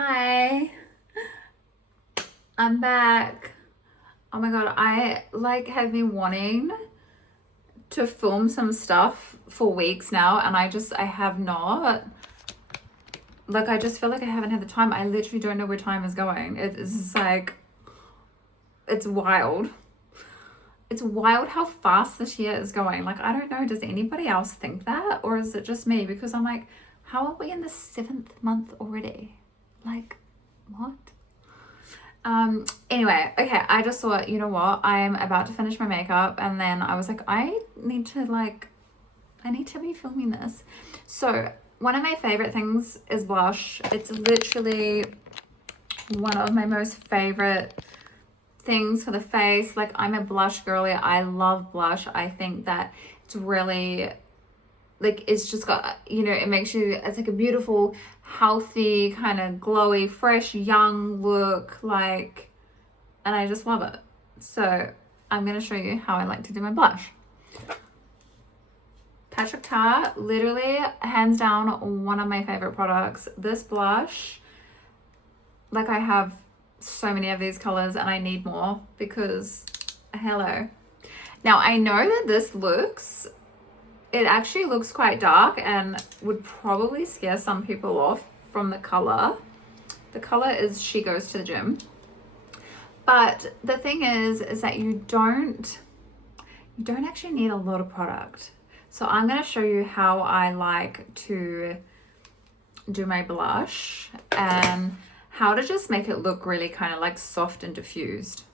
Hi, I'm back. Oh my god, I have been wanting to film some stuff for weeks now, and I have not. I just feel like I haven't had the time. I literally don't know where time is going. It's like it's wild. It's wild how fast this year is going. I don't know, does anybody else think that, or is it just me? Because I'm like, how are we in the 7th month already? What? Anyway, okay, I just thought, you know what, I'm about to finish my makeup, and then I was like, I need to be filming this. So one of my favorite things is blush. It's literally one of my most favorite things for the face. I'm a blush girly. I love blush. I think that it's really it's just got, it makes you, it's like a beautiful, healthy, kind of glowy, fresh, young look, and I just love it. So I'm going to show you how I like to do my blush. Patrick Ta, literally hands down one of my favorite products. This blush, I have so many of these colors and I need more because hello. Now I know that it actually looks quite dark and would probably scare some people off from the color. The color is She Goes to the Gym. But the thing is that you don't actually need a lot of product. So I'm going to show you how I like to do my blush and how to just make it look really kind of soft and diffused.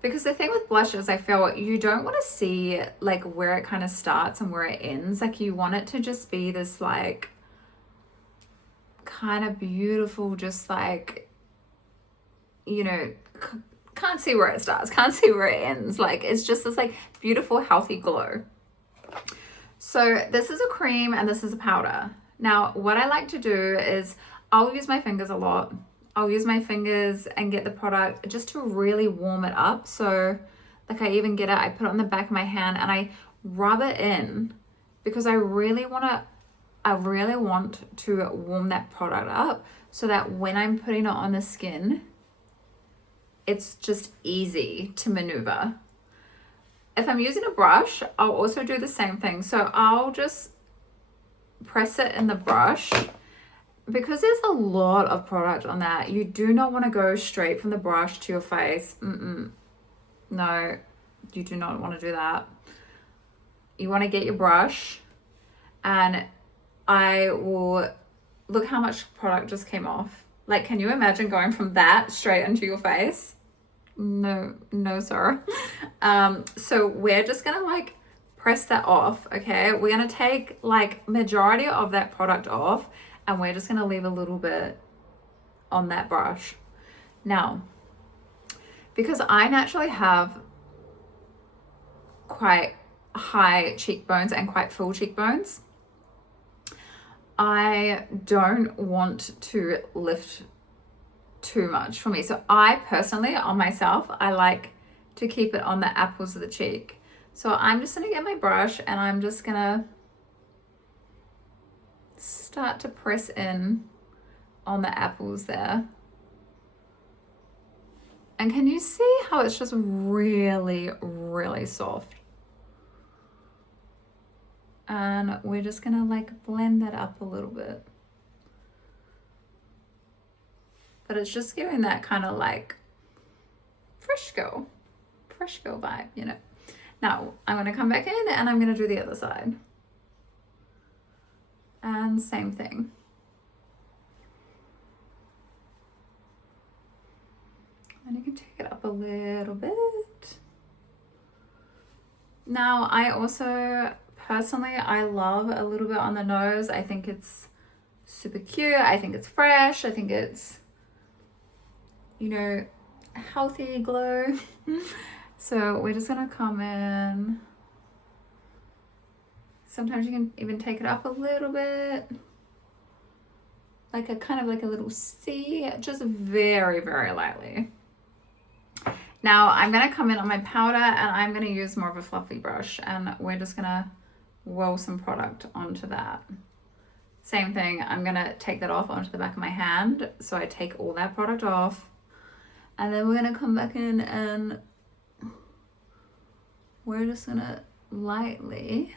Because the thing with blushes, I feel you don't want to see where it kind of starts and where it ends. You want it to just be this kind of beautiful, just can't see where it starts, can't see where it ends. It's just this beautiful, healthy glow. So this is a cream and this is a powder. Now, what I like to do is I'll use my fingers a lot. I'll use my fingers and get the product just to really warm it up. So I even get it, I put it on the back of my hand and I rub it in because I really want to warm that product up so that when I'm putting it on the skin, it's just easy to maneuver. If I'm using a brush, I'll also do the same thing. So I'll just press it in the brush. Because there's a lot of product on that, you do not want to go straight from the brush to your face. No, you do not want to do that. You want to get your brush, and I will look how much product just came off. Can you imagine going from that straight into your face? No, sir. So we're just gonna press that off, okay? We're gonna take majority of that product off, and we're just going to leave a little bit on that brush. Now, because I naturally have quite high cheekbones and quite full cheekbones, I don't want to lift too much for me. So I personally, on myself, I like to keep it on the apples of the cheek. So I'm just going to get my brush and I'm just going to start to press in on the apples there. And can you see how it's just really, really soft? And we're just gonna blend that up a little bit. But it's just giving that kind of fresh girl vibe, Now I'm gonna come back in and I'm gonna do the other side. And same thing. And you can take it up a little bit. Now, I also, personally, I love a little bit on the nose. I think it's super cute. I think it's fresh. I think it's, a healthy glow. So we're just gonna come in. Sometimes you can even take it up a little bit. A kind of a little C, just very, very lightly. Now I'm gonna come in on my powder and I'm gonna use more of a fluffy brush and we're just gonna roll some product onto that. Same thing, I'm gonna take that off onto the back of my hand. So I take all that product off, and then we're gonna come back in and we're just gonna lightly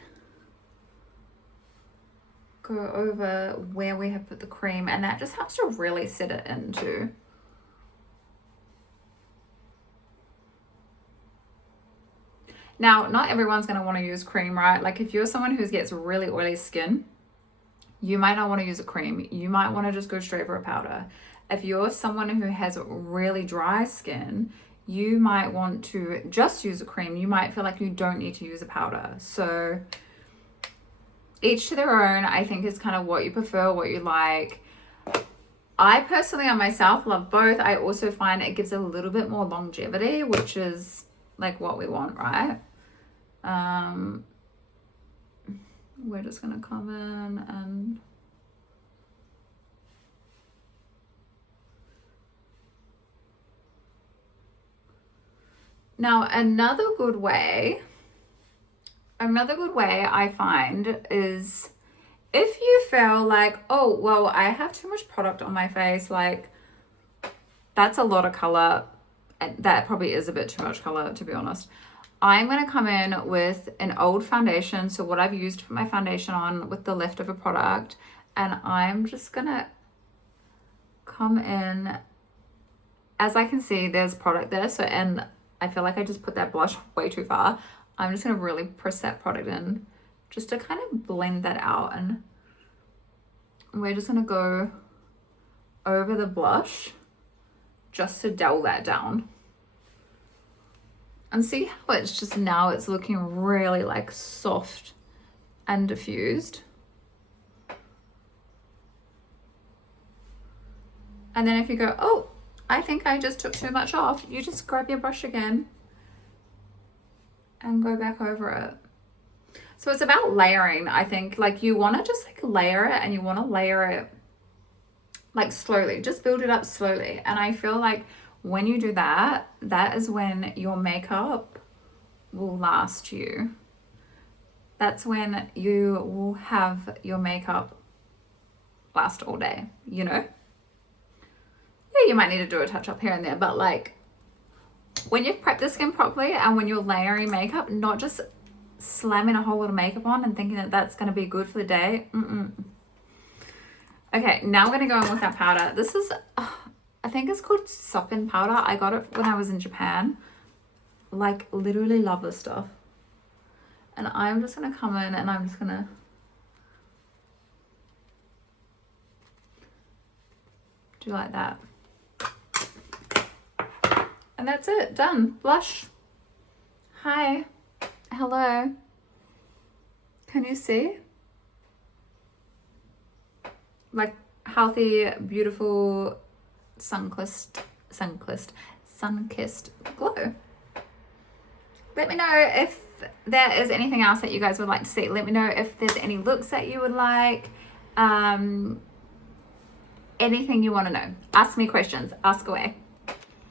go over where we have put the cream, and that just helps to really set it into. Now, not everyone's going to want to use cream, right? Like if you're someone who gets really oily skin, you might not want to use a cream. You might want to just go straight for a powder. If you're someone who has really dry skin, you might want to just use a cream. You might feel like you don't need to use a powder. So each to their own. I think it's kind of what you prefer, what you like. I personally on myself love both. I also find it gives a little bit more longevity, which is like what we want, right? We're just gonna come in and now another good way I find is if you feel like, oh, well, I have too much product on my face, like that's a lot of color, and that probably is a bit too much color, to be honest. I'm going to come in with an old foundation, so what I've used for my foundation on with the leftover product, and I'm just going to come in. As I can see, there's product there, so, and I feel like I just put that blush way too far. I'm just going to really press that product in just to kind of blend that out, and we're just going to go over the blush just to dull that down. And see how it's just now it's looking really like soft and diffused. And then if you go, oh, I think I just took too much off, you just grab your brush again and go back over it. So it's about layering, I think. Like you want to just like layer it, and you want to layer it like slowly, just build it up slowly. And I feel like when you do that, that is when your makeup will last you. That's when you will have your makeup last all day, you know? Yeah, you might need to do a touch up here and there, but like when you've prepped the skin properly and when you're layering makeup, not just slamming a whole lot of makeup on and thinking that that's going to be good for the day. Okay, now we're going to go in with our powder. This is, I think it's called Soppin powder. I got it when I was in Japan. Like, literally love this stuff. And I'm just going to come in and I'm just going to do like that. And that's it, done. Blush. Hi. Hello. Can you see? Like healthy, beautiful, sun-kissed glow. Let me know if there is anything else that you guys would like to see. Let me know if there's any looks that you would like. Anything you want to know. Ask me questions. Ask away.